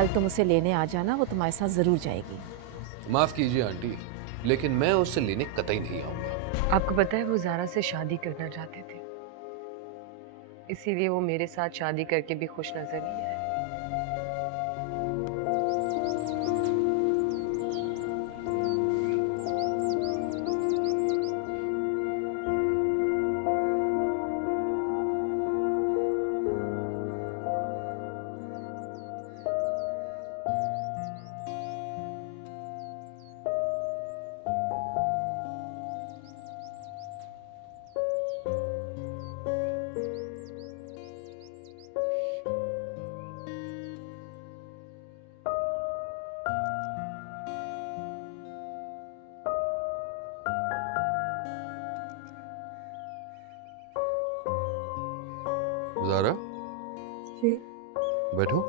कल तुम उसे लेने आ जाना, वो तुम्हारे साथ जरूर जाएगी। माफ कीजिए आंटी, लेकिन मैं उससे लेने कतई नहीं आऊंगा। आपको पता है वो ज़ारा से शादी करना चाहते थे, इसीलिए वो मेरे साथ शादी करके भी खुश नजर नहीं आए। ज़ारा, जी। बैठो।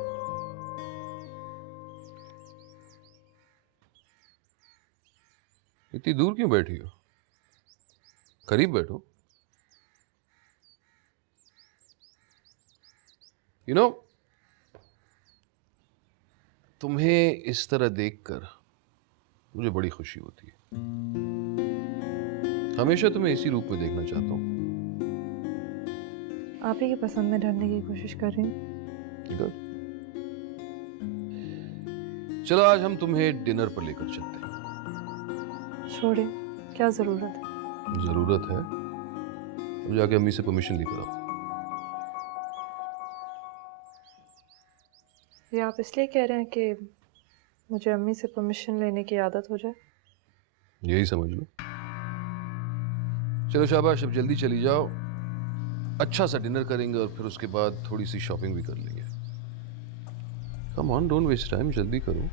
इतनी दूर क्यों बैठी हो? करीब बैठो। यू नो, तुम्हें इस तरह देखकर मुझे बड़ी खुशी होती है। हमेशा तुम्हें इसी रूप में देखना चाहता हूँ। आप ही की पसंद में ढलने की कोशिश कर रही हूँ। Good. चलो आज हम तुम्हें डिनर पर लेकर चलते हैं। छोड़िए, क्या ज़रूरत है? जरूरत है तो जाके अम्मी से परमिशन लेकर आओ। ये आप इसलिए कह रहे हैं कि मुझे अम्मी से परमिशन लेने की आदत हो जाए? यही समझ लो। चलो शाबाश, अब जल्दी चली जाओ। अच्छा सा डिनर करेंगे और फिर उसके बाद थोड़ी सी शॉपिंग भी कर लेंगे। Come on, don't waste time, जल्दी करो।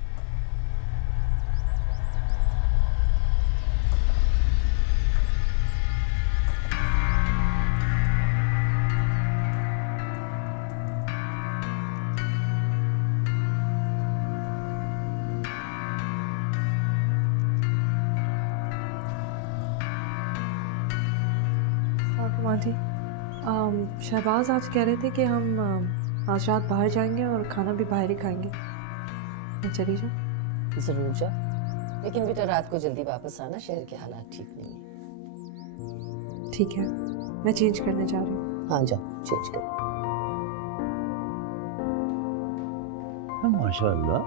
माजी, शहबाज आज कह रहे थे कि हम आज रात बाहर जाएंगे और खाना भी बाहर ही खाएंगे। मैं चली जाऊँ? जरूर जा, लेकिन बेटा रात को जल्दी वापस आना, शहर के हालात ठीक नहीं है। ठीक है, मैं चेंज करने जा रही हूँ। हाँ जाओ, चेंज कर। हाँ, माशाअल्लाह,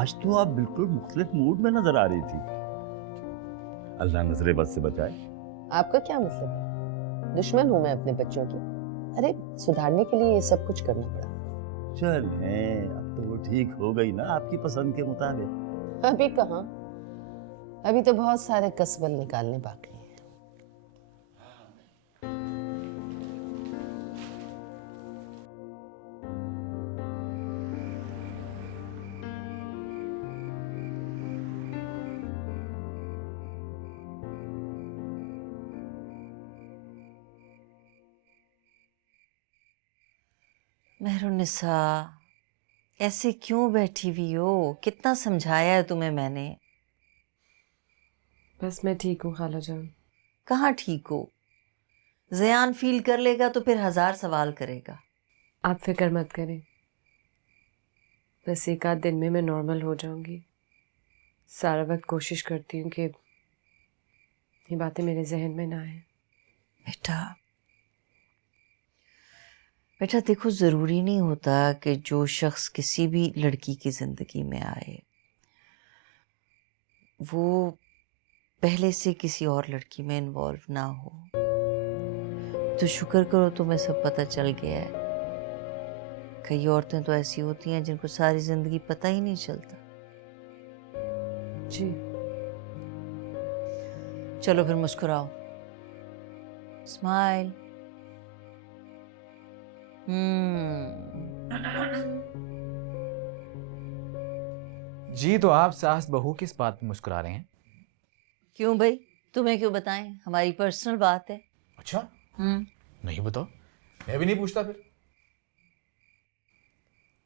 आज तो आप बिल्कुल मुख्तलिफ मूड में नजर आ रही थी। अल्लाह नजरे बद से बचाए। आपका क्या मतलब है? दुश्मन हूं मैं अपने बच्चों की? अरे सुधारने के लिए ये सब कुछ करना पड़ा। चलें, अब तो वो ठीक हो गई ना आपकी पसंद के मुताबिक। अभी कहाँ, अभी तो बहुत सारे कसबल निकालने बाकी हैं। मेहरुनिसा, ऐसे क्यों बैठी हुई हो? कितना समझाया है तुम्हें मैंने। बस मैं ठीक हूँ खाला जान। कहाँ ठीक हो? ज़यान फील कर लेगा तो फिर 1000 सवाल करेगा। आप फिक्र मत करें, बस एक आध दिन में मैं नॉर्मल हो जाऊंगी। सारा वक्त कोशिश करती हूँ कि ये बातें मेरे जहन में ना आए। बेटा बेटा देखो, ज़रूरी नहीं होता कि जो शख्स किसी भी लड़की की ज़िंदगी में आए वो पहले से किसी और लड़की में इन्वॉल्व ना हो। तो शुक्र करो तुम्हें सब पता चल गया है। कई औरतें तो ऐसी होती हैं जिनको सारी ज़िंदगी पता ही नहीं चलता। जी चलो फिर मुस्कुराओ, स्माइल। जी, तो आप सास बहू किस बात पे मुस्कुरा रहे हैं? क्यों भाई, तुम्हें क्यों बताएं? हमारी पर्सनल बात है। अच्छा, नहीं बताओ, मैं भी नहीं पूछता फिर।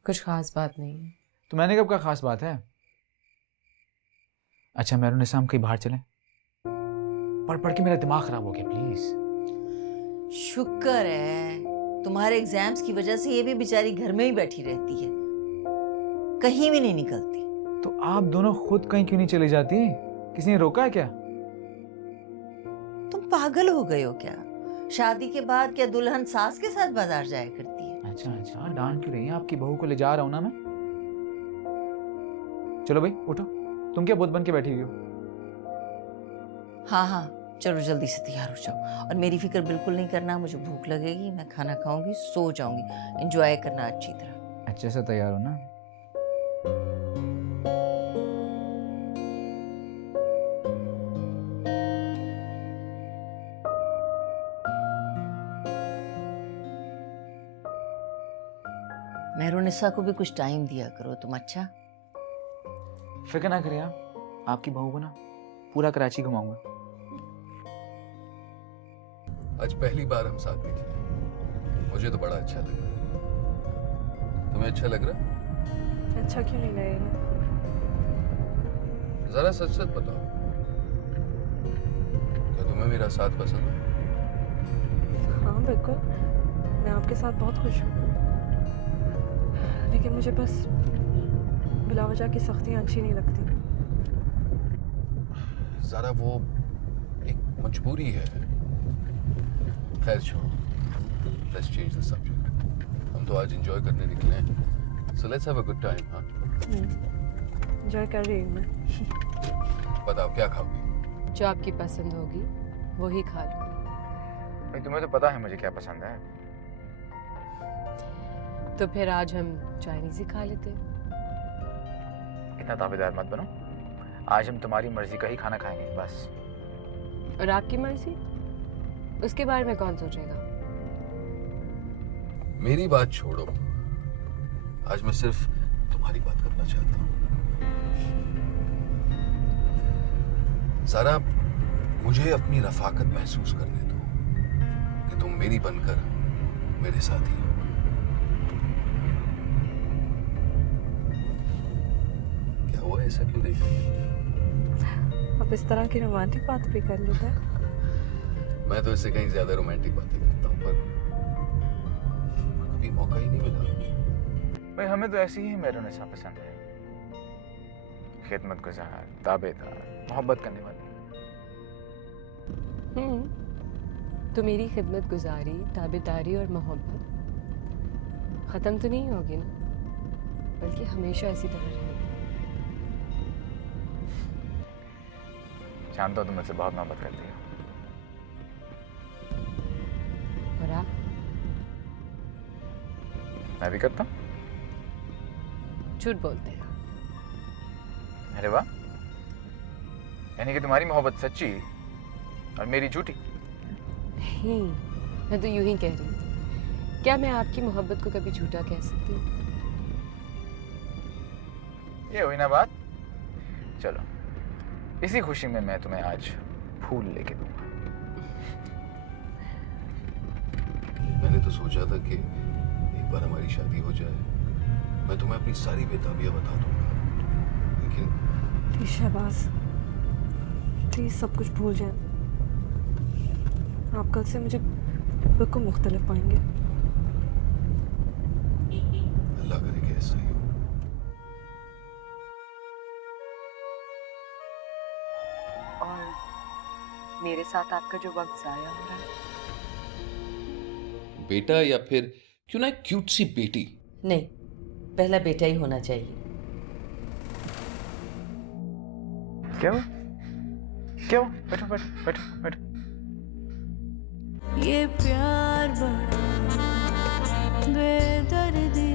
कुछ खास बात नहीं है। तो मैंने कब का खास बात है? अच्छा मेहरुनिसा, हम कहीं बाहर चलें? पढ़ पढ़ के मेरा दिमाग खराब हो गया, प्लीज। शुक्र है तुम्हारे एग्जाम्स की वजह से ये भी बेचारी घर में ही बैठी रहती है। कहीं भी नहीं निकलती। तो आप दोनों खुद कहीं क्यों नहीं चली जाती? किसी ने रोका है क्या? तुम पागल हो गए हो क्या? शादी के बाद क्या दुल्हन सास के साथ बाजार जाया करती है? अच्छा अच्छा, डांट क्यों रही हैं? आपकी बहू को ले जा रहा हूं ना मैं। चलो भाई उठो, तुम क्या बुत बन के बैठी हुई हो? हाँ हाँ, चलो जल्दी से तैयार हो जाओ। और मेरी फिक्र बिल्कुल नहीं करना, मुझे भूख लगेगी, मैं खाना खाऊंगी, सो जाऊंगी। एंजॉय करना अच्छी तरह। अच्छे से तैयार हो ना? मेहरुनिसा को भी कुछ टाइम दिया करो तुम। अच्छा, फिक्र ना करिए आप, आपकी बहू को ना पूरा कराची घुमाऊंगा। आज पहली बार हम साथ निकले, मुझे तो बड़ा अच्छा लगा। तुम्हें अच्छा लग रहा? अच्छा क्यों नहीं लगेगा? जरा सच सच बताओ, क्या तुम्हें मेरा साथ पसंद है? हाँ बिल्कुल, मैं आपके साथ बहुत खुश हूँ, लेकिन मुझे बस बिला वजह की सख्तियाँ अच्छी नहीं लगती। जरा वो एक मजबूरी है। खैर छोड़ो, लेट्स चेंज द सब्जेक्ट। हम तो आज एंजॉय करने निकले हैं, so let's have a good time. हाँ, एंजॉय कर रही हूँ मैं। बताओ क्या खाओगी? जो आपकी पसंद होगी वही खा लूँगी। भाई तुम्हें तो पता है मुझे क्या पसंद है। तो फिर आज हम चाइनीज ही खा लेते हैं। इतना दावेदार मत बनो, आज हम तुम्हारी मर्जी का ही खाना खाएंगे बस। और आपकी मर्जी, उसके बारे में कौन सोचेगा? मेरी बात छोड़ो, आज मैं सिर्फ तुम्हारी बात करना चाहता हूँ। सारा, मुझे अपनी रफाकत महसूस करने दो कि तुम मेरी बनकर मेरे साथ ही हो। क्या हुआ, ऐसा क्यों देख रही हो? अब इस तरह की रोमांटिक बात भी कर लेता है। मैं तो इससे कहीं ज्यादा रोमांटिक बातें करता हूँ, पर कभी मौका ही नहीं मिला। भाई हमें तो ऐसी ही मेहरुनिसा पसंद है, खिदमतगुजार, ताबेदार, मोहब्बत करने वाली। तो मेरी खिदमत गुजारी, ताबेदारी और मोहब्बत ख़त्म तो नहीं होगी ना, बल्कि हमेशा इसी तरह रहेगी। जानता हूँ तुम मुझसे बहुत मोहब्बत करती हो। और आप? मैं भी करता हूँ। झूठ बोलते हैं। अरे वाह, यानी कि तुम्हारी मोहब्बत सच्ची और मेरी झूठी। नहीं, मैं तो यूं ही कह रही थी। क्या मैं आपकी मोहब्बत को कभी झूठा कह सकती हूँ? ये हुई ना बात। चलो, इसी खुशी में मैं तुम्हें आज फूल लेके दूंगा। मैंने तो सोचा था कि एक बार हमारी शादी हो जाए, मैं तुम्हें अपनी सारी बेताबियां बता दूंगा, लेकिन प्लीज शहबाज, प्लीज सब कुछ भूल जाए। आप कल से मुझे बिल्कुल मुख्तलिफ पाएंगे। अल्लाह करे कि ऐसा ही हो। और मेरे साथ आपका जो वक्त ज़ाया हो रहा है। बेटा या फिर क्यों ना एक क्यूट सी बेटी? नहीं, पहला बेटा ही होना चाहिए। क्या हुआ? क्या हुआ? बैठो बैठो बैठो बैठो। ये प्यार बड़ा बेदर्दी।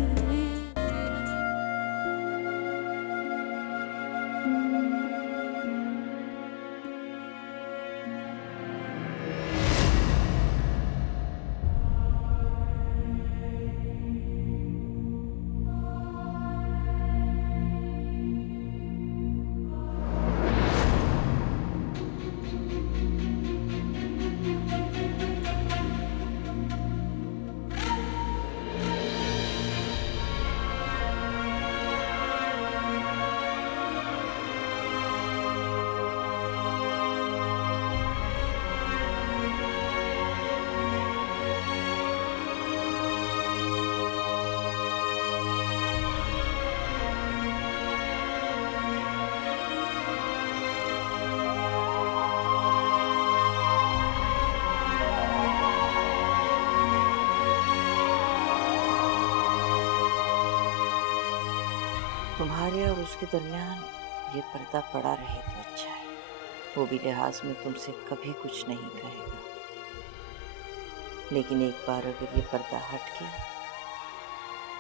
तुम्हारे और उसके दरमियान ये पर्दा पड़ा रहे तो अच्छा है। वो भी लिहाज में तुमसे कभी कुछ नहीं कहेगा, लेकिन एक बार अगर ये पर्दा हट गया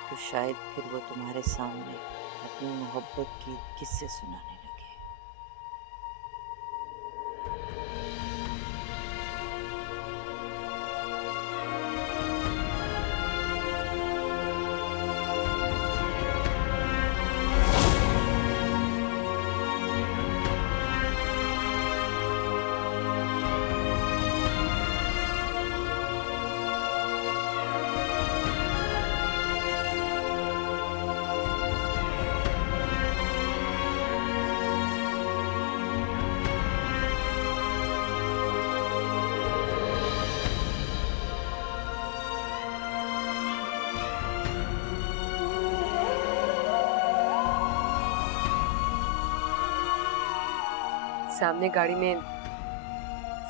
तो शायद फिर वो तुम्हारे सामने अपनी मोहब्बत के किस्से सुनाने लगे। सामने गाड़ी में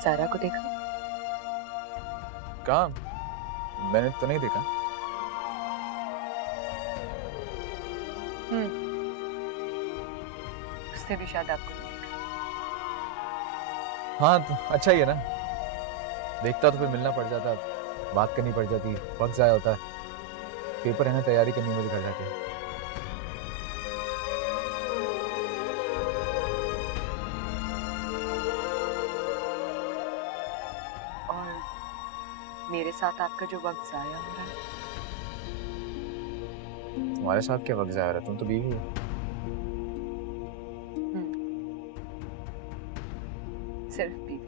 सारा को देखा? कहाँ? मैंने तो नहीं देखा। उसने भी शायद आपको नहीं देखा। हाँ तो अच्छा ही है ना, देखता तो फिर मिलना पड़ जाता, बात करनी पड़ जाती, वक्त जाया होता। पेपर है ना, तैयारी करनी मुझे घर जाके। मेरे साथ आपका जो वक्त जाया हो रहा है। तुम्हारे साथ क्या वक्त जाया हो रहा है? तुम तो बीवी हो। सिर्फ बीवी।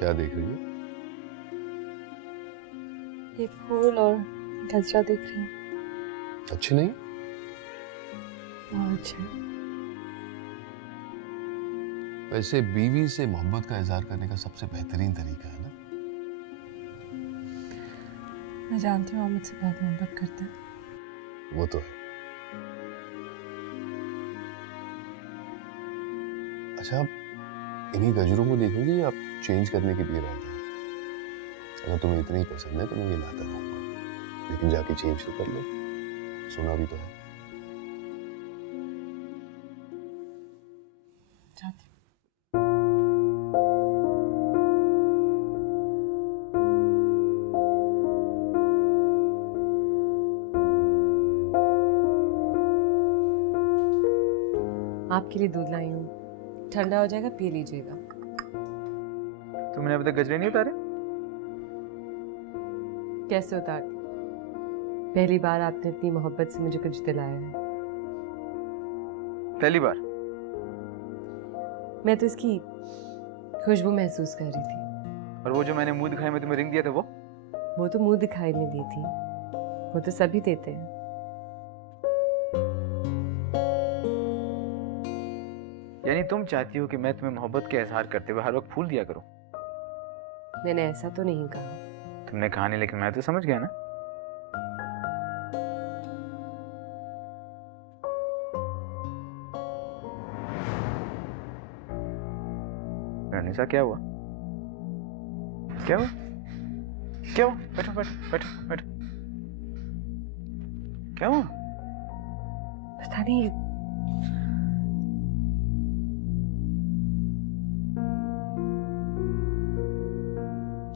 क्या देख रही हो? ये फूल और गजरा देख रही हूँ। अच्छी नहीं? अच्छा। वैसे बीवी से मोहब्बत का इजहार करने का सबसे बेहतरीन तरीका है ना? मैं जानती हूँ आप मुझसे बहुत मोहब्बत करते हैं। वो तो है। अच्छा, आप इन्हीं गजरों को देखोगे या आप चेंज करने के लिए रहते हैं? अगर तुम्हें इतना ही पसंद है तो मैं ये लाता रहूंगा, लेकिन जाके चेंज तो कर लो, सुना भी तो है। जाती हूँ। आपके लिए दूध लाई हूँ, ठंडा हो जाएगा, पी लीजिएगा। तुमने अभी तक गजरे नहीं उतारे? कैसे उतार दी? पहली बार आपने इतनी मोहब्बत से मुझे कुछ दिलाया है। पहली बार? मैं तो इसकी खुशबू महसूस कर रही थी। और वो जो मैंने मुंह दिखाई में तुम्हें रिंग दिया था वो तो मुंह दिखाई में दी थी, वो तो सभी देते हैं। यानी तुम चाहती हो कि मैं तुम्हें मोहब्बत के इजहार करते हुए हर वक्त फूल दिया करूं? मैंने ऐसा तो नहीं कहा। तुमने कहा नहीं, लेकिन मैं तो समझ गया ना। रनीसा, क्या हुआ? क्या हुआ? क्या हुआ? बैठो बैठो बैठो बैठो। क्या हुआ? पता नहीं,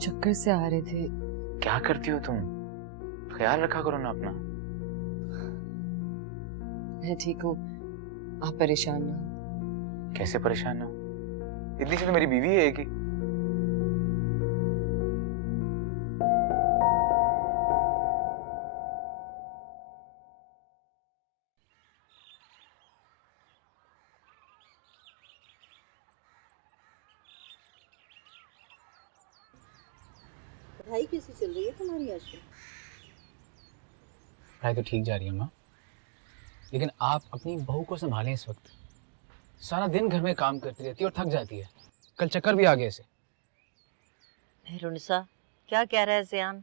चक्कर से आ रहे थे। क्या करती हो तुम? ख्याल रखा करो ना अपना। मैं ठीक हूँ, आप परेशान ना हो। कैसे परेशान ना हो? इतनी सी तो मेरी बीवी है एक ही। पढ़ाई कैसी चल रही है तुम्हारी आजकल? पढ़ाई तो ठीक जा रही है माँ, लेकिन आप अपनी बहू को संभालें इस वक्त। सारा दिन घर में काम करती रहती है और थक जाती है। कल चक्कर भी आ गया इसे। रुनिसा, क्या कह रहा है ज़ियान?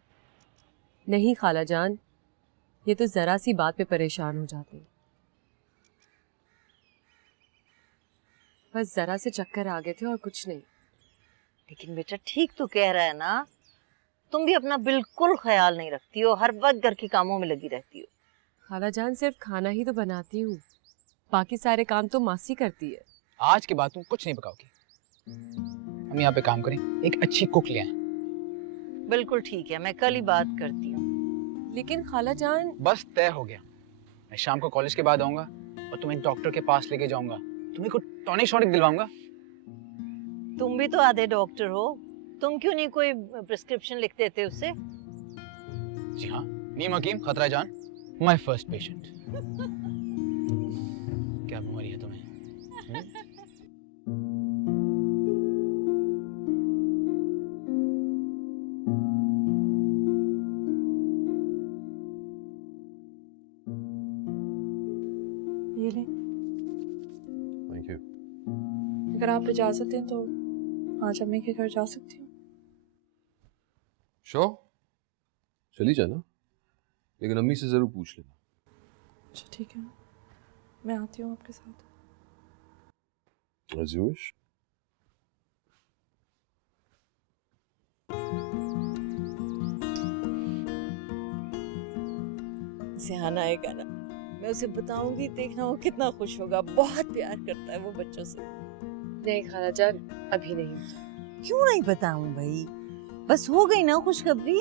नहीं खाला जान, ये तो जरा सी बात पे परेशान हो जाते हैं। बस जरा से चक्कर आ गए थे और कुछ नहीं। लेकिन बेटा ठीक तो कह रहा है ना, तुम भी अपना बिल्कुल ख्याल नहीं रखती हो, हर वक्त घर के कामों में लगी रहती हो। खाला जान सिर्फ खाना ही तो बनाती हूँ, बाकी सारे काम तो मासी करती है। आज के बाद तुम कुछ नहीं पकाओगी। हम यहाँ पे काम करें, एक अच्छी कुक ले आएं। बिल्कुल ठीक है, मैं कल ही बात करती हूँ। लेकिन खाला जान, बस तय हो गया। मैं शाम को कॉलेज के बाद आऊंगा और तुम्हें डॉक्टर के पास लेके जाऊंगा। तुम्हें कुछ टॉनिक शॉनिक दिलवाऊंगा। तुम भी तो आधे डॉक्टर हो, तुम क्यों नहीं कोई प्रिस्क्रिप्शन लिख देते उससे? जी हाँ, नीम हकीम खतरा जान, माय फर्स्ट पेशेंट। क्या बीमारी है तुम्हें? ये ले, थैंक यू। अगर आप इजाज़त दें तो आज अम्मी के घर जा सकती हूँ। श्योर, चली जाना, लेकिन अम्मी से जरूर पूछ लेना। अच्छा ठीक है, मैं आती हूँ आपके साथ। As you wish. ज़ियान आएगा ना, मैं उसे बताऊंगी, देखना वो कितना खुश होगा। बहुत प्यार करता है वो बच्चों से। नहीं खाला जान, अभी नहीं। क्यों नहीं बताऊं भाई, बस हो गई ना खुशखबरी।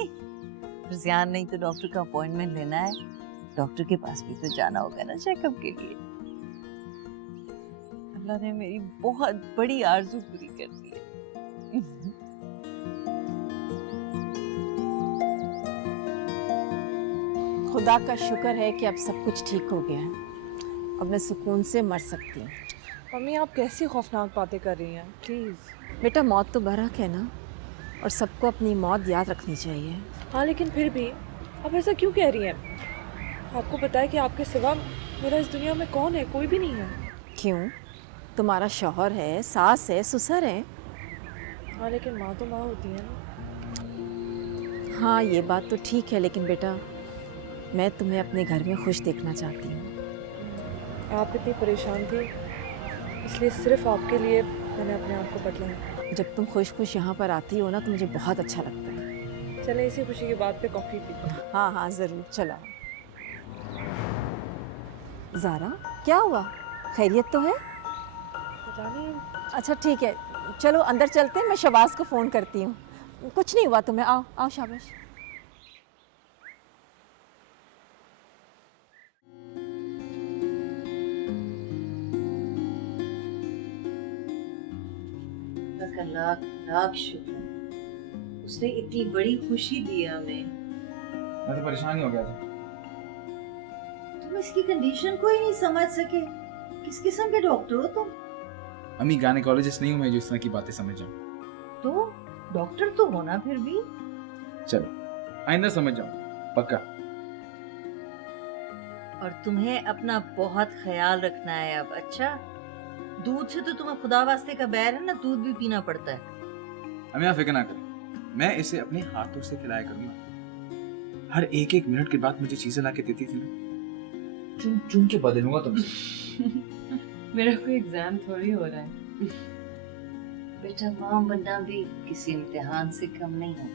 ज़ियान नहीं तो डॉक्टर का अपॉइंटमेंट लेना है, डॉक्टर के पास भी तो जाना होगा ना चेकअप के लिए। अल्लाह ने मेरी बहुत बड़ी आरज़ू पूरी कर दी है। खुदा का शुक्र है कि अब सब कुछ ठीक हो गया है। अब मैं सुकून से मर सकती हूँ। मम्मी आप कैसी खौफनाक बातें कर रही हैं? प्लीज़। बेटा मौत तो बरहक है ना, और सबको अपनी मौत याद रखनी चाहिए। हाँ लेकिन फिर भी आप ऐसा क्यों कह रही हैं? आपको पता है कि आपके सिवा मेरा इस दुनिया में कौन है? कोई भी नहीं है। क्यों? तुम्हारा शौहर है, सास है, ससुर है। हाँ लेकिन माँ तो माँ होती है ना। हाँ ये बात तो ठीक है, लेकिन बेटा मैं तुम्हें अपने घर में खुश देखना चाहती हूँ। आप इतनी परेशान थी, इसलिए सिर्फ आपके लिए मैंने अपने आप को बदला है। जब तुम खुश खुश यहाँ पर आती हो ना तो मुझे बहुत अच्छा लगता है। चले इसी खुशी की बात पे कॉफ़ी पीते हैं। हाँ हाँ ज़रूर, चलो। ज़ारा क्या हुआ, खैरियत तो है? पता नहीं। अच्छा ठीक है, चलो अंदर चलते हैं, मैं शबाज को फ़ोन करती हूँ। कुछ नहीं हुआ तुम्हें, आओ आओ शाबाश। लाख लाख शुक्र, उसने इतनी बड़ी खुशी दी हमें। मैं तो परेशान ही हो गया था। तुम इसकी कंडीशन को ही नहीं समझ सके। किस किस्म के डॉक्टर हो तुम? अम्मी गायनेकोलॉजिस्ट नहीं हूँ मैं जो इस तरह की बातें समझ जाऊँ। तो डॉक्टर तो होना फिर भी। चलो आइंदा समझ जाऊँ, पक्का। और तुम्हें अपना बहुत ख्याल रखना है अब, अच्छा? दूध से तो तुम्हें खुदा वास्ते का बैर है ना, दूध भी पीना पड़ता है। अम्मी आप फिक्र ना करें, मैं इसे अपने हाथों से खिलाया करूंगा। हर एक एक मिनट के बाद मुझे चीजें ला के देती थी ना, चुन चुन के बदलूंगा तुमसे। मेरा कोई एग्जाम थोड़ी हो रहा है। बेटा माँ बनना भी किसी इम्तिहान से कम नहीं है।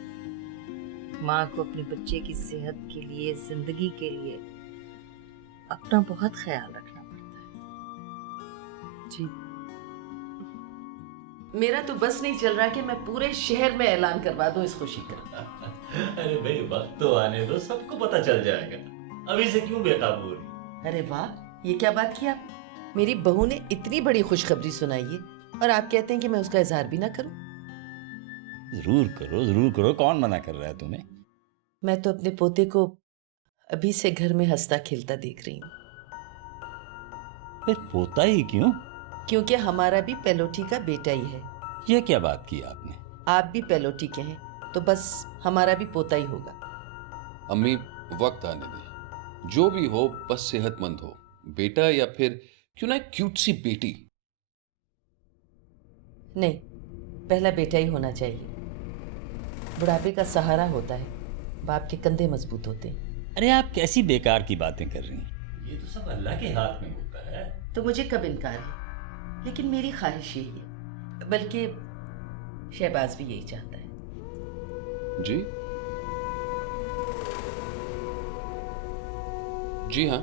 माँ को अपने बच्चे की सेहत के लिए, जिंदगी के लिए अपना बहुत ख्याल रखना पड़ता है। जी मेरा तो बस नहीं चल रहा कि मैं पूरे शहर में ऐलान करवा दूं इस खुशी का। अरे भाई वक्त तो आने दो, सबको पता चल जाएगा। अभी से क्यों बेकाबू हो रही? अरे वाह, ये क्या बात की आप? मेरी बहू ने इतनी बड़ी खुशखबरी सुनाई है और आप कहते हैं कि मैं उसका इजहार भी ना करूं? जरूर करो, कौन मना कर रहा है तुम्हें? मैं तो अपने पोते को अभी से घर में हंसता खेलता देख रही हूँ। फिर पोता ही क्यों? क्योंकि हमारा भी पेलोटी का बेटा ही है। ये क्या बात की आपने? आप भी पेलोटी के हैं तो बस हमारा भी पोता ही होगा। अम्मी वक्त आने दे, जो भी हो बस सेहतमंद हो, बेटा या फिर क्यों ना एक क्यूट सी बेटी। नहीं, पहला बेटा ही होना चाहिए। बुढ़ापे का सहारा होता है, बाप के कंधे मजबूत होते हैं। अरे आप कैसी बेकार की बातें कर रही हैं? ये तो सब अल्लाह के हाथ में होता है। तो मुझे कब इनकार है, लेकिन मेरी ख्वाहिश यही है, बल्कि शहबाज भी यही चाहता है। जी जी हाँ।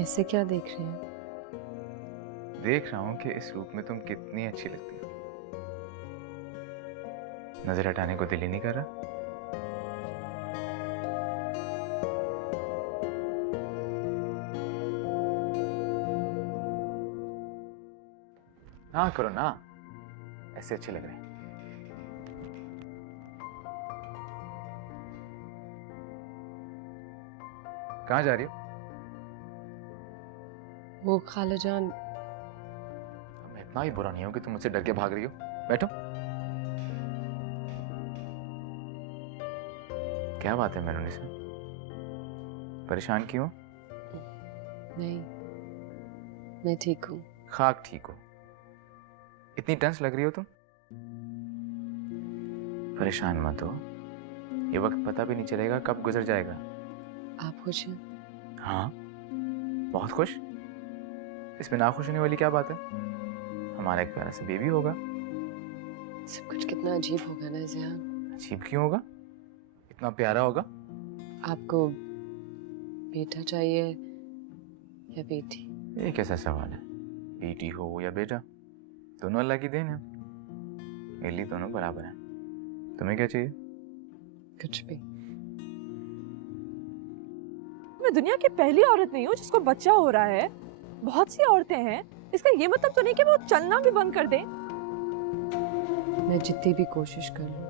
ऐसे क्या देख रहे हैं? देख रहा हूँ कि इस रूप में तुम कितनी अच्छी लगती हो। नजर हटाने को दिल ही नहीं कर रहा। ना करो ना, ऐसे अच्छे लग रहे हैं। कहाँ जा रही हो? वो खाला जान, मैं इतना ही बुरा नहीं हूं कि तुम मुझसे डर के भाग रही हो। बैठो। क्या बात है मैनुनिसा, परेशान क्यों? नहीं, मैं ठीक हूँ। खाक ठीक हो, इतनी टेंस लग रही हो तुम। परेशान मत हो, ये वक्त पता भी नहीं चलेगा कब गुजर जाएगा। आप खुश हैं? हाँ, बहुत खुश। इसमें ना खुश होने वाली क्या बात है? हमारा एक प्यारा सा बेबी होगा। सब कुछ कितना अजीब होगा ना ज़ियान। अजीब क्यों होगा? इतना प्यारा होगा। आपको बेटा चाहिए या बेटी? ये कैसा सवाल है? बेटी हो या बेटा, दोनों अल्लाह की देन है। मेरे लिए दोनों बराबर हैं। तुम्हें क्या चाहिए? कुछ भी। मैं दुनिया की पहली औरत नहीं हूँ जिसको बच्चा हो रहा है। बहुत सी औरतें हैं, इसका ये मतलब तो नहीं कि वो चलना भी बंद कर दे। मैं जितनी भी कोशिश कर लूं,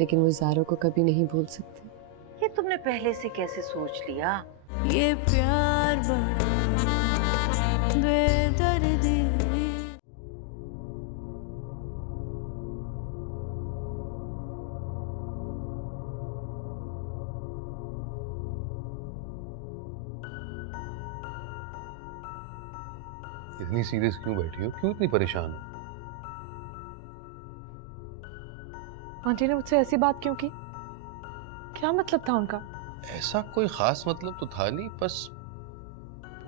लेकिन वो ज़ारो को कभी नहीं भूल सकती। ये तुमने पहले से कैसे सोच लिया? ये प्यार बड़ा बेदर्दी। इतनी सीरियस क्यों बैठी हो? क्यों इतनी परेशान हो? आंटी ने मुझसे ऐसी बात क्यों की? क्या मतलब था उनका? ऐसा कोई खास मतलब तो था नहीं, बस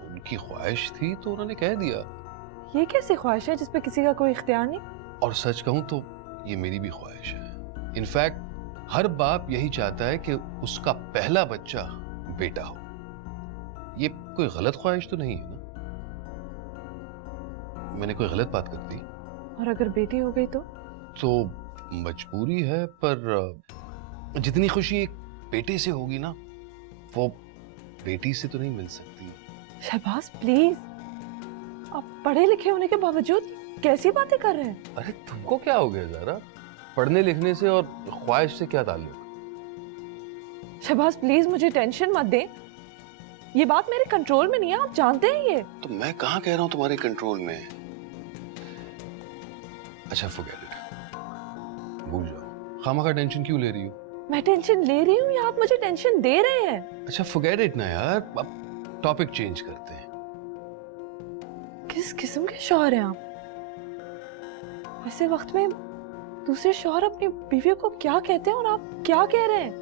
उनकी ख्वाहिश थी तो उन्होंने कह दिया। ये कैसी ख्वाहिश है जिसपे किसी का कोई इख्तियार नहीं? और सच कहूं तो ये मेरी भी ख्वाहिश है। इनफैक्ट हर बाप यही चाहता है कि उसका पहला बच्चा बेटा हो। ये कोई गलत ख्वाहिश तो नहीं है ना? मैंने कोई गलत बात कर दी? और अगर बेटी हो गई तो मजबूरी है, पर जितनी खुशी एक बेटे से होगी ना, वो बेटी से तो नहीं मिल सकती। शहबाज प्लीज, आप पढ़े लिखे होने के बावजूद कैसी बातें कर रहे हैं? अरे तुमको क्या हो गया ज़रा? पढ़ने लिखने से और ख्वाहिश से क्या ताल्लुक? शहबाज प्लीज मुझे टेंशन मत दें। ये बात मेरे कंट्रोल में नहीं है, आप जानते हैं ये। तो मैं कहाँ कह रहा हूँ तुम्हारे कंट्रोल में है? अच्छा फॉरगेट इट, भूल जाओ। खामखा टेंशन क्यों ले रही हो? मैं टेंशन ले रही हूँ या आप मुझे टेंशन दे रहे हैं? अच्छा फॉरगेट इट ना यार, अब टॉपिक चेंज करते हैं। किस किस्म के शौहर हैं आप? ऐसे वक्त में दूसरे शौहर अपनी बीवी को क्या कहते हैं और आप क्या कह रहे हैं?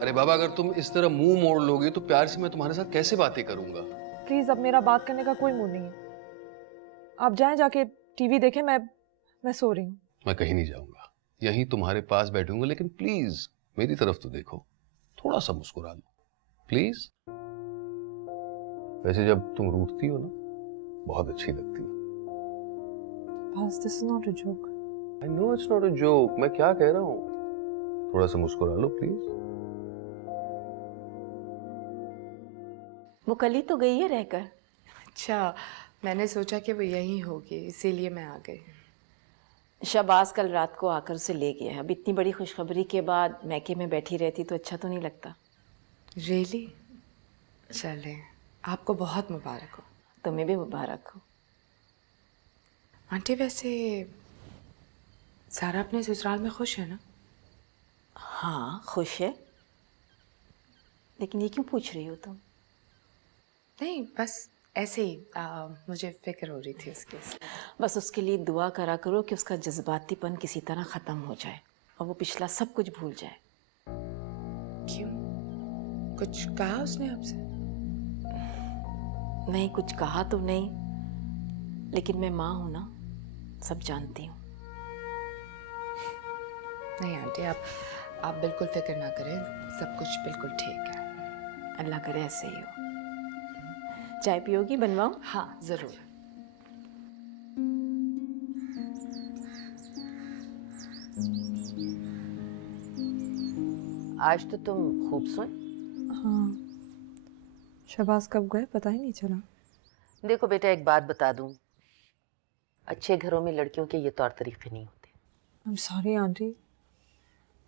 अरे बाबा, अगर तुम इस तरह मुंह मोड़ लोगे तो प्यार से मैं तुम्हारे साथ कैसे बातें करूंगा? प्लीज, अब मेरा बात करने का कोई मूड नहीं है। आप जाएं, जाके टीवी देखें। मैं सो रही हूँ। मैं कहीं नहीं जाऊंगा, यहीं तुम्हारे पास बैठूंगा, लेकिन प्लीज मेरी तरफ तो देखो, थोड़ा सा मुस्कुरा लो प्लीज। वैसे जब तुम रूठती हो ना, बहुत अच्छी लगती हो। बस, this is not a joke. I know it's not a joke, मैं क्या कह रहा हूँ, थोड़ा सा मुस्कुरा लो प्लीज। वो कल ही तो गई है रहकर। अच्छा, मैंने सोचा कि वो यहीं होगी, इसीलिए मैं आ गई। शहबाज कल रात को आकर उसे ले गया है। अब इतनी बड़ी खुशखबरी के बाद मैके में बैठी रहती तो अच्छा तो नहीं लगता। रियली? चले, आपको बहुत मुबारक हो। तुम्हें भी मुबारक हो। आंटी, वैसे सारा अपने ससुराल में खुश है ना? हाँ खुश है, लेकिन ये क्यों पूछ रही हो तुम? नहीं, बस ऐसे ही मुझे फिक्र हो रही थी उसकी। बस उसके लिए दुआ करा करो कि उसका जज्बातीपन किसी तरह ख़त्म हो जाए और वो पिछला सब कुछ भूल जाए। क्यों? कुछ कहा उसने आपसे? नहीं, कुछ कहा तो नहीं, लेकिन मैं माँ हूँ ना, सब जानती हूँ। नहीं आंटी, आप बिल्कुल फिक्र ना करें, सब कुछ बिल्कुल ठीक है। अल्लाह करे ऐसे ही हो। चाय पियोगी? बनवाऊँ? हाँ ज़रूर। आज तो तुम खूब सोए। हाँ, शहबाज कब गए पता ही नहीं चला। देखो बेटा, एक बात बता दूं, अच्छे घरों में लड़कियों के ये तौर तरीके नहीं होते। I am sorry aunty,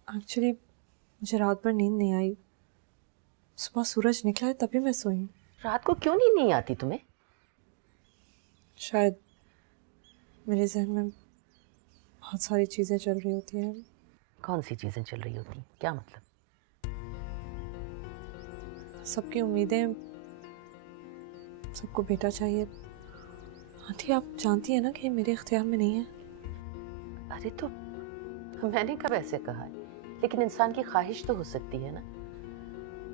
actually मुझे रात भर नींद नहीं आई। सुबह सूरज निकला है तभी मैं सोई हूँ। रात को क्यों नींद नहीं आती तुम्हें? शायद मेरे जहन में बहुत सारी चीज़ें चल रही होती हैं। कौन सी चीजें चल रही होती? क्या मतलब? सबकी उम्मीदें, सबको बेटा चाहिए। आंटी, आप जानती है ना कि मेरे इख्तियार में नहीं है। अरे तो मैंने कब ऐसे कहा है? लेकिन इंसान की ख्वाहिश तो हो सकती है ना।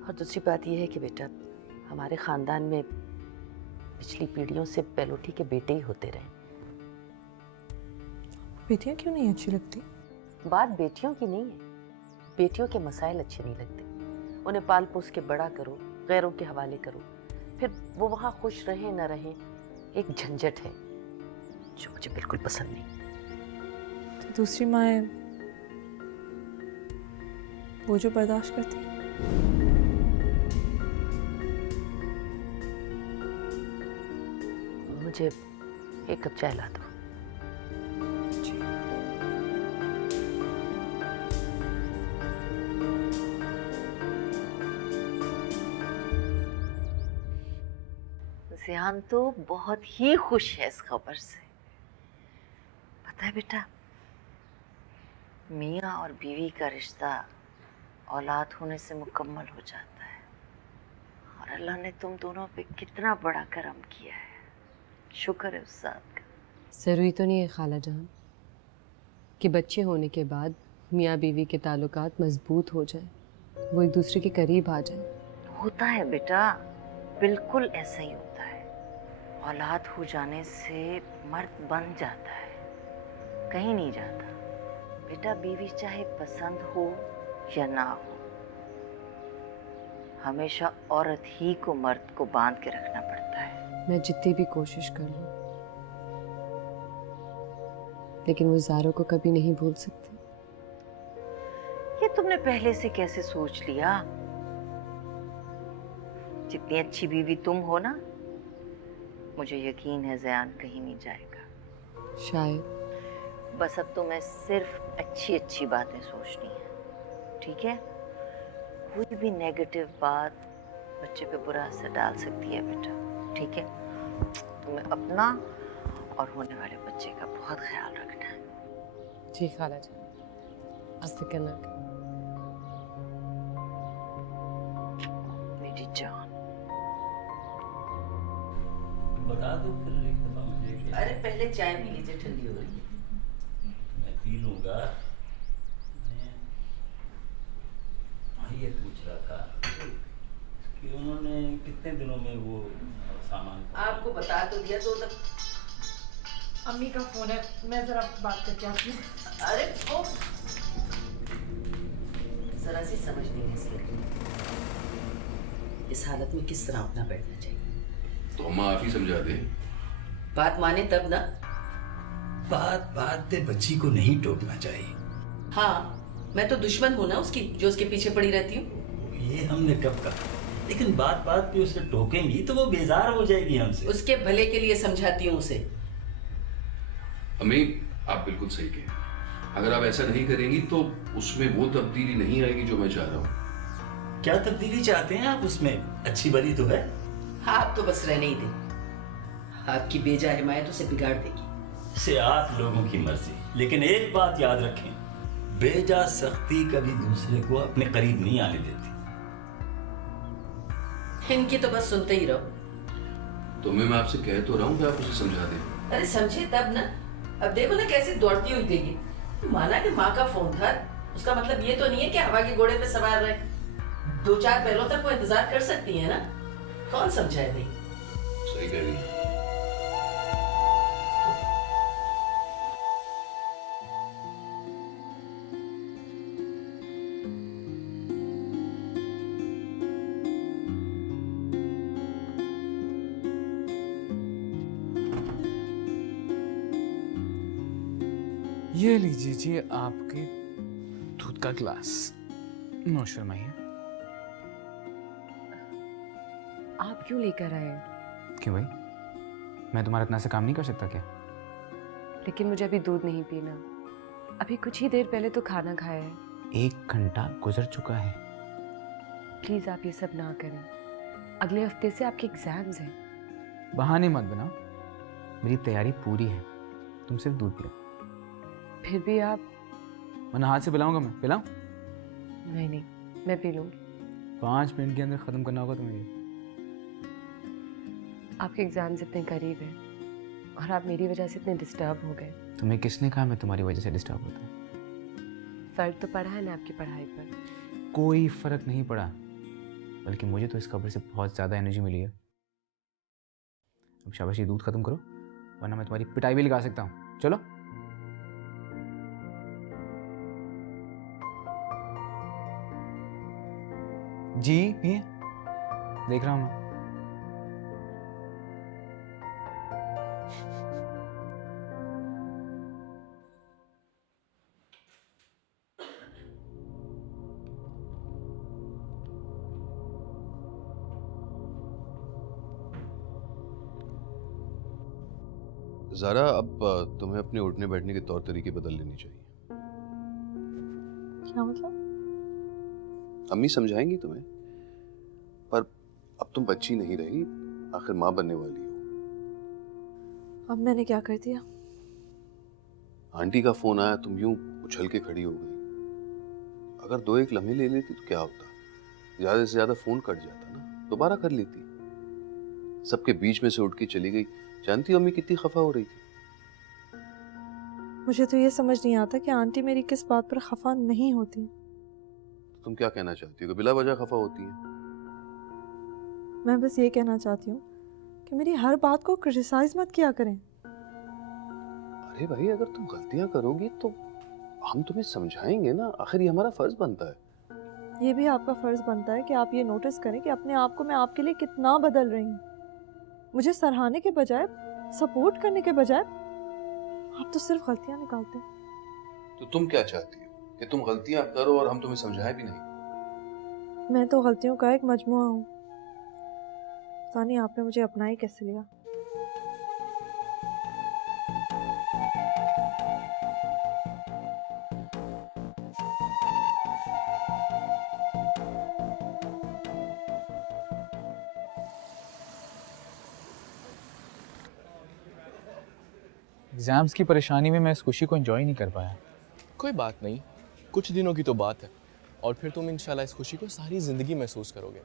और दूसरी बात यह है कि बेटा, हमारे खानदान में पिछली पीढ़ियों से पहलोठी के बेटे ही होते रहे। बेटियां क्यों नहीं अच्छी लगती? बात बेटियों की नहीं है, बेटियों के मसाइल अच्छे नहीं लगते। उन्हें पाल पोस के बड़ा करो, गैरों के हवाले करो, फिर वो वहाँ खुश रहें न रहें, एक झंझट है जो मुझे बिल्कुल पसंद नहीं। तो दूसरी माएँ वो जो बर्दाश्त करती है। मुझे एक कप चाय ला दो। ज़ियान तो बहुत ही खुश है इस खबर से। पता है बेटा, मियाँ और बीवी का रिश्ता औलाद होने से मुकम्मल हो जाता है। और अल्लाह ने तुम दोनों पे कितना बड़ा करम किया है। शुक्र है उस ज़ात का। ज़रूरी तो नहीं है खाला जान कि बच्चे होने के बाद मियाँ बीवी के ताल्लुकात मजबूत हो जाए, वो एक दूसरे के करीब आ जाए। होता है बेटा, बिल्कुल ऐसा ही होता है। औलाद हो जाने से मर्द बन जाता है, कहीं नहीं जाता। बेटा, बीवी चाहे पसंद हो या ना हो, हमेशा औरत ही को मर्द को बांध के रखना पड़ता है। मैं जितनी भी कोशिश कर लूं, लेकिन वो ज़ारो को कभी नहीं भूल सकती। ये तुमने पहले से कैसे सोच लिया? जितनी अच्छी बीवी तुम हो ना, मुझे यकीन है ज़यान कहीं नहीं जाएगा। शायद। बस अब तो मैं सिर्फ अच्छी अच्छी बातें सोचनी है, ठीक है? कोई भी नेगेटिव बात बच्चे पे बुरा असर डाल सकती है बेटा, ठीक है? तुम्हें अपना और होने वाले बच्चे का बहुत ख्याल रखना है। जी खाला जी, आप फिक्र ना करें। मेरी जान। बता दो फिर एक दफा मुझे कि अरे पहले चाय पी लीजिए, ठंडी हो रही है। मैं पी लूंगा। मैं ये पूछ रहा था कि उन्होंने कितने दिनों में वो सामान आपको बता तो दिया तो तब। अम्मी का फोन है, मैं जरा बात करके आती हूँ। अरे ओ जरा सी समझ नहीं है इस लड़की को। इस हालत में किस तरह अपना बैठना चाहिए। तो अम्मा आप ही समझा दें। बात माने तब ना। बात पे बच्ची को नहीं टोकना चाहिए। हाँ, मैं तो दुश्मन हूँ ना उसकी, जो उसके पीछे पड़ी रहती हूँ। ये हमने कब कहा, लेकिन बात पे उसे टोकेंगी तो वो बेजार हो जाएगी हमसे। उसके भले के लिए समझाती हूँ उसे। अम्मी आप बिल्कुल सही कहें, अगर आप ऐसा नहीं करेंगी तो उसमें वो तब्दीली नहीं आएगी जो मैं चाह रहा हूँ। क्या तब्दीली चाहते हैं आप उसमें? अच्छी भली तो है। हाँ, आप तो बस रहने ही दें। आपकी बेजा हिमायत उसे बिगाड़ देगी। से आप लोगों की मर्जी, लेकिन एक बात याद रखें, बेजा सख्ती कभी दूसरे को अपने करीब नहीं आने देती। इनकी तो बस सुनते ही रहो। तो मैं आपसे कह तो रहा हूँ कि आप उसे समझा दें। अरे समझे तब ना। अब देखो ना कैसे दौड़ती हुई गई। माना कि माँ का फोन था, उसका मतलब ये तो नहीं है कि हवा के घोड़े पे सवार रहे। 2-4 पहरों तक वो इंतजार कर सकती है ना। कौन समझाए भाई। सही कह रही है। ये लीजिए जी आपके दूध का ग्लास। नोश फरमाइए। आप क्यों लेकर आए? क्यों भाई, मैं तुम्हारा इतना से काम नहीं कर सकता क्या? लेकिन मुझे अभी दूध नहीं पीना। अभी कुछ ही देर पहले तो खाना खाया है। 1 घंटा गुजर चुका है। प्लीज़ आप ये सब ना करें। अगले हफ्ते से आपके एग्जाम्स हैं। बहाने मत बनाओ, मेरी तैयारी पूरी है। तुम सिर्फ दूध पियो। फिर भी आप। वरना हाथ से पिलाऊंगा मैं। पिलाऊं? नहीं, मैं पी लूँगी। 5 मिनट के अंदर खत्म करना होगा तुम्हें ये। आपके एग्जाम्स इतने करीब हैं और आप मेरी वजह से इतने डिस्टर्ब हो गए। तुम्हें किसने कहा मैं तुम्हारी वजह से डिस्टर्ब होता हूँ? फ़र्क तो पड़ा है ना आपकी पढ़ाई पर। कोई फर्क नहीं पड़ा, बल्कि मुझे तो इस खबर से बहुत ज़्यादा एनर्जी मिली है। अब शाबाश ये दूध खत्म करो, वरना मैं तुम्हारी पिटाई भी लगा सकता हूँ। चलो। जी पिए, देख रहा हूँ मैं। ज़ारा अब तुम्हें अपने उठने बैठने के तौर तरीके बदल लेने चाहिए। क्या मतलब? अम्मी समझाएंगी तुम्हें, पर अब तुम बच्ची नहीं रही, आखिर माँ बनने वाली हो। अब मैंने क्या कर दिया? आंटी का फोन आया, तुम यूं उछल के खड़ी हो गई। अगर 2-1 लम्हे ले लेती तो क्या होता? ज्यादा से ज्यादा फोन कट जाता ना, दोबारा कर लेती। सबके बीच में से उठ के चली गई। जानती हो अम्मी कितनी खफा हो रही थी। मुझे तो ये समझ नहीं आता कि आंटी मेरी किस बात पर खफा नहीं होती। तुम क्या कहना चाहती हो कि बिला वजह खफा होती है? मैं बस ये कहना चाहती हूँ कि मेरी हर बात को क्रिटिसाइज मत किया करें। अरे भाई, अगर तुम गलतियां करोगी तो हम तुम्हें समझाएंगे ना, आखिर ये हमारा फर्ज बनता है। ये भी आपका फर्ज बनता है कि आप ये नोटिस करें कि अपने आप को मैं आपके लिए कितना बदल रही हूँ। मुझे सराहने के बजाय, सपोर्ट करने के बजाय आप तो सिर्फ गलतियां निकालते हैं। तो तुम क्या चाहती हो कि तुम गलतियां करो और हम तुम्हें समझाएं भी नहीं? मैं तो गलतियों का एक मजमुआ हूँ। पता नहीं आपने मुझे अपना ही कैसे लिया। एग्ज़ाम्स की परेशानी में मैं इस खुशी को एंजॉय नहीं कर पाया। कोई बात नहीं, कुछ दिनों की तो बात है और फिर तुम इंशाल्लाह इस खुशी को सारी ज़िंदगी महसूस करोगे।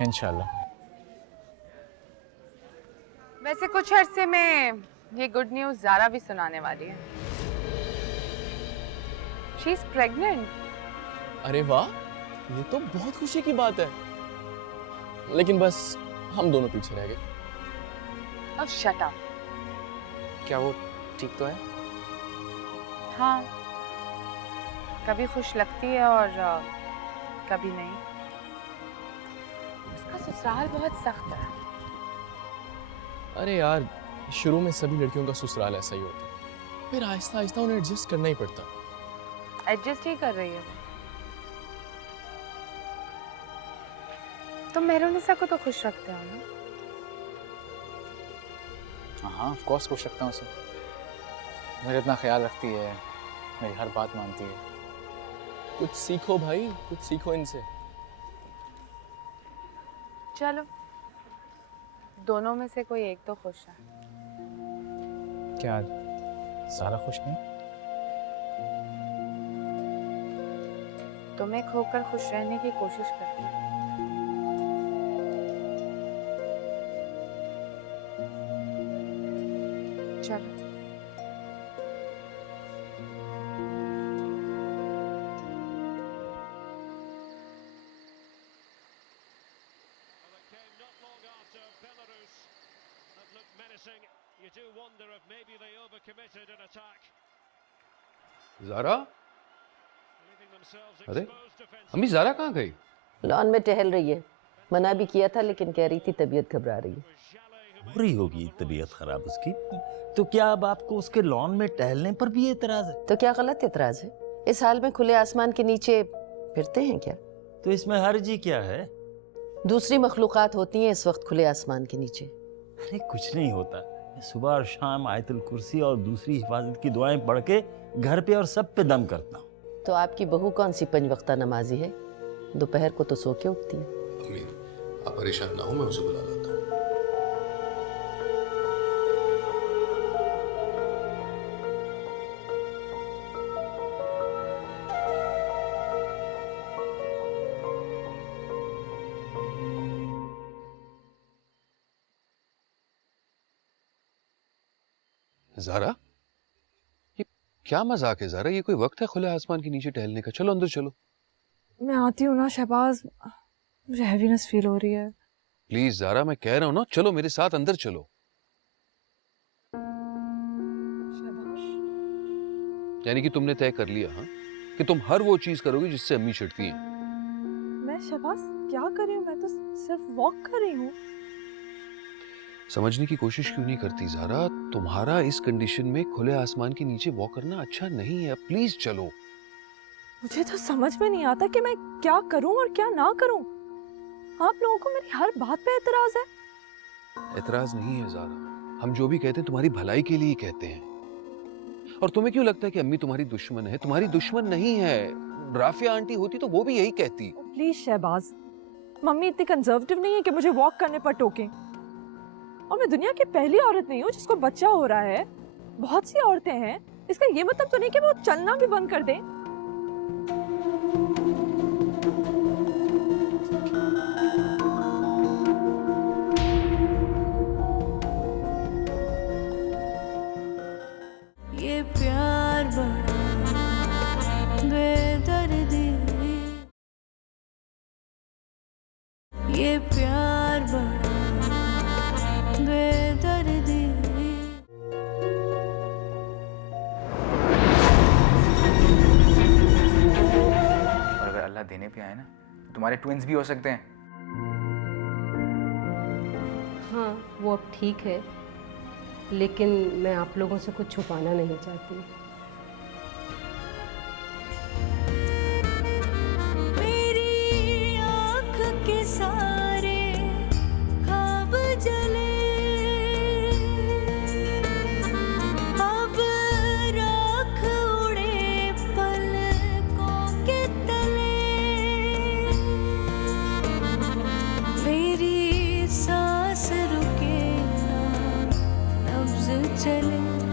इंशाल्लाह। वैसे कुछ अरसे में ये गुड न्यूज़ ज़ारा भी सुनाने वाली है। She is pregnant. अरे वाह, ये तो बहुत खुशी की बात है। लेकिन बस हम दोनों पीछे रह गए। अब शट अप। क्या वो ठीक तो है? हाँ, कभी खुश लगती है और कभी नहीं। उसका ससुराल बहुत सख्त है। अरे यार, शुरू में सभी लड़कियों का ससुराल ऐसा ही होता है, फिर आहिस्ता आहिस्ता उन्हें एडजस्ट करना ही पड़ता। एडजस्ट ही कर रही है वो। तुम मेहरुनिसा को तो खुश रखते हो ना? हाँ, ऑफ कोर्स खुश रखता हूँ उसे। मेरा इतना ख्याल रखती है, मेरी हर बात मानती है। कुछ सीखो भाई, कुछ सीखो इनसे। चलो, दोनों में से कोई एक तो खुश है। क्या ज़ारा खुश नहीं? तुम्हें खोकर खुश रहने की कोशिश करती है। चलो। ज़ारा? अरे अम्मी, ज़ारा कहाँ गई? लॉन में टहल रही है। मना भी किया था लेकिन कह रही थी तबीयत घबरा रही है। हो रही होगी तबीयत खराब उसकी, तो क्या अब आपको उसके लॉन में टहलने पर भी एतराज है? तो क्या गलत एतराज है? इस हाल में खुले आसमान के नीचे फिरते हैं क्या? तो इसमें हर्ज ही क्या है? दूसरी मखलूकात होती हैं इस वक्त खुले आसमान के नीचे। अरे कुछ नहीं होता। मैं सुबह और शाम आयतुल कुर्सी और दूसरी हिफाजत की दुआएं पढ़ के घर पे और सब पे दम करता हूँ। तो आपकी बहू कौन सी 5 वक्ता नमाजी है? दोपहर को तो सो के उठती है। अम्मी, आप परेशान ना हो, मैं उसे बुला लाता हूँ। ज़ारा, ये क्या मजाक है ज़ारा? ये कोई वक्त है खुले आसमान के नीचे टहलने का? चलो अंदर चलो। मैं आती हूँ ना शहबाज, मुझे हैवीनेस फील हो रही है। प्लीज ज़ारा, मैं कह रहा हूँ ना, चलो मेरे साथ अंदर चलो। यानी कि तुमने तय कर लिया, हाँ, कि तुम हर वो चीज करोगी जिससे अम्मी चिढ़ती हैं। मैं शहबाज क्या कर रही हूँ? मैं तो सिर्फ वॉक कर रही हूँ। समझने की कोशिश क्यों नहीं करती ज़ारा? तुम्हारा इस कंडीशन में खुले आसमान के नीचे वॉक करना अच्छा नहीं है। प्लीज चलो। मुझे तो समझ में नहीं आता कि मैं क्या करूं और क्या ना करूं। आप लोगों को मेरी हर बात पे एतराज है। एतराज नहीं है ज़ारा, हम जो भी कहते हैं तुम्हारी भलाई के लिए ही कहते हैं। और तुम्हें क्यों लगता है कि अम्मी तुम्हारी दुश्मन है? तुम्हारी दुश्मन नहीं है। राफिया आंटी होती तो वो भी यही कहती। प्लीज शहबाज, मम्मी इतनी कंजर्वेटिव नहीं है कि मुझे वॉक करने पर टोकें। और मैं दुनिया की पहली औरत नहीं हूँ जिसको बच्चा हो रहा है। बहुत सी औरतें हैं, इसका ये मतलब तो नहीं कि वो चलना भी बंद कर दें। ये प्यार बड़ा बेदर्दी, ये प्यार बड़ा बेदर्दी। और अगर अल्लाह देने पे आए ना, तो तुम्हारे ट्विंस भी हो सकते हैं। हाँ, वो अब ठीक है, लेकिन मैं आप लोगों से कुछ छुपाना नहीं चाहती। मेरी आँख के सारे ख्वाब जले, अब राख उड़े पलकों के तले। मेरी सांस रुके ना, नब्ज़ चले